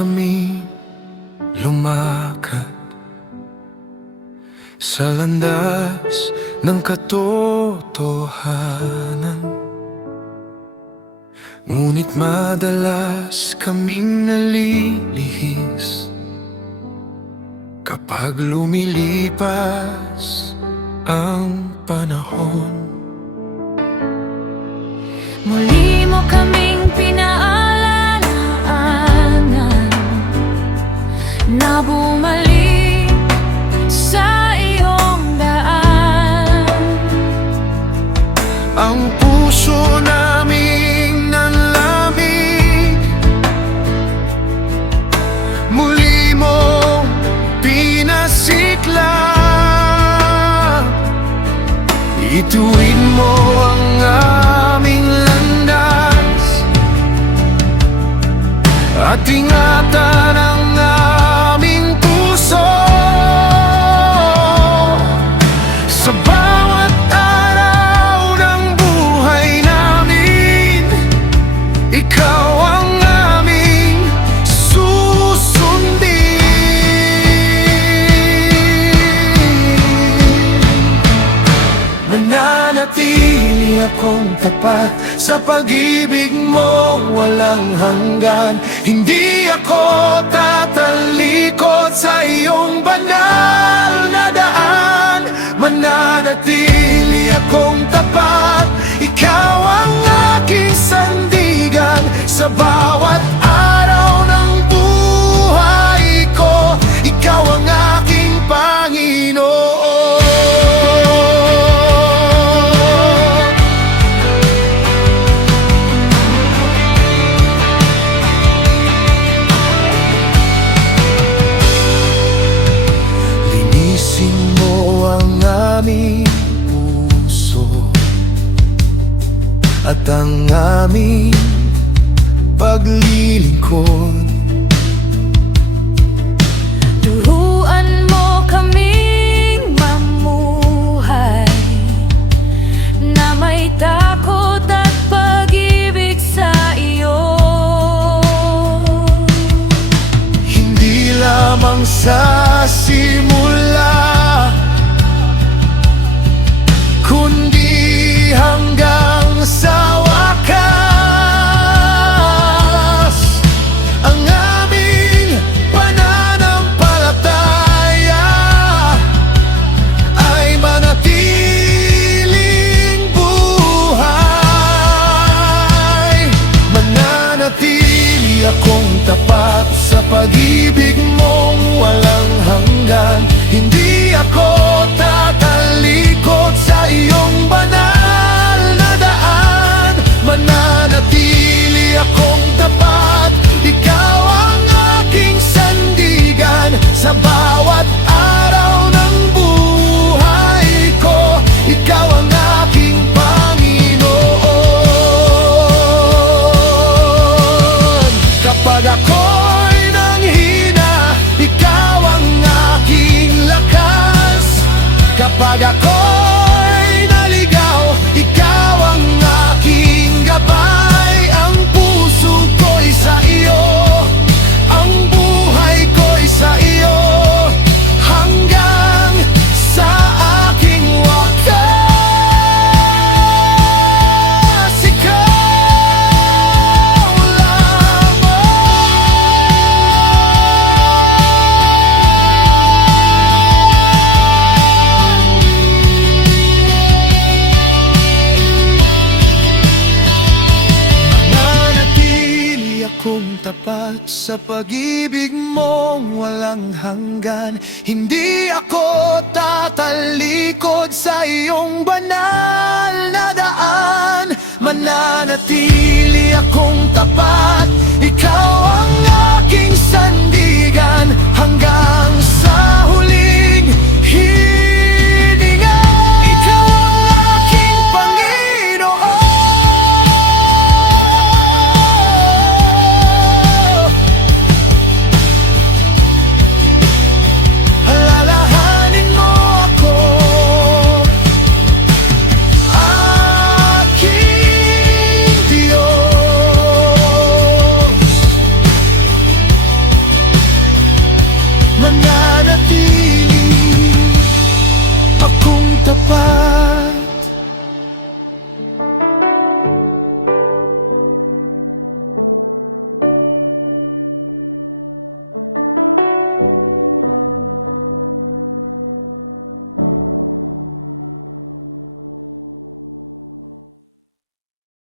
kami lumakad sa landas ng katotohanan. Ngunit madalas kaming nalilihis kapag lumilipas ang panahon. Muli mo kaming pinaalalahanan na bumalik sa iyong daan. Ang puso naming nanlamig, muli mong pinasikla. Ituwid mo ang aming landas at ingatan ang aming puso. Sa bawat araw ng buhay namin, ikaw ang aming susundin. Mananatili akong tapat sa pag-ibig mo walang hanggan. Hindi ako tatalikod sa iyong banal na daan. Mananatili akong tapat, ikaw ang aking sandigan. Sa bawat araw ng buhay ko, ikaw ang aking Panginoon. Aming puso at ang aming paglilingkod. Turuan mo kaming mamuhay na may takot at pag-ibig sa iyo. Hindi lamang sa simula, kundi hanggang sa wakas. Ang aming pananampalataya ay manatiling buhay. Mananatili akong tapat sa pag-ibig mong walang hanggan. Hindi ako tatalikod sa iyong banal na daan. Mananatili akong tapat, ikaw ang aking sandigan. Sa bawat araw ng buhay ko, ikaw ang aking Panginoon. Kapag ako'y nanghina, ikaw ang aking lakas. Kapag ako'y naligaw, ikaw ang aking gabay. Ang puso ko'y sa iyo, ang buhay ko'y sa iyo, hanggang sa aking wakas. Ikaw lamang. Mananatili akong tapat sa pag-ibig mong walang hanggan. Hindi ako tatalikod sa iyong banal na daan. Mananatili akong tapat, ikaw ang aking sandigan. Hanggang sa huling hininga, ikaw ang aking Panginoon. Alalahanin mo ako, aking Diyos. tapat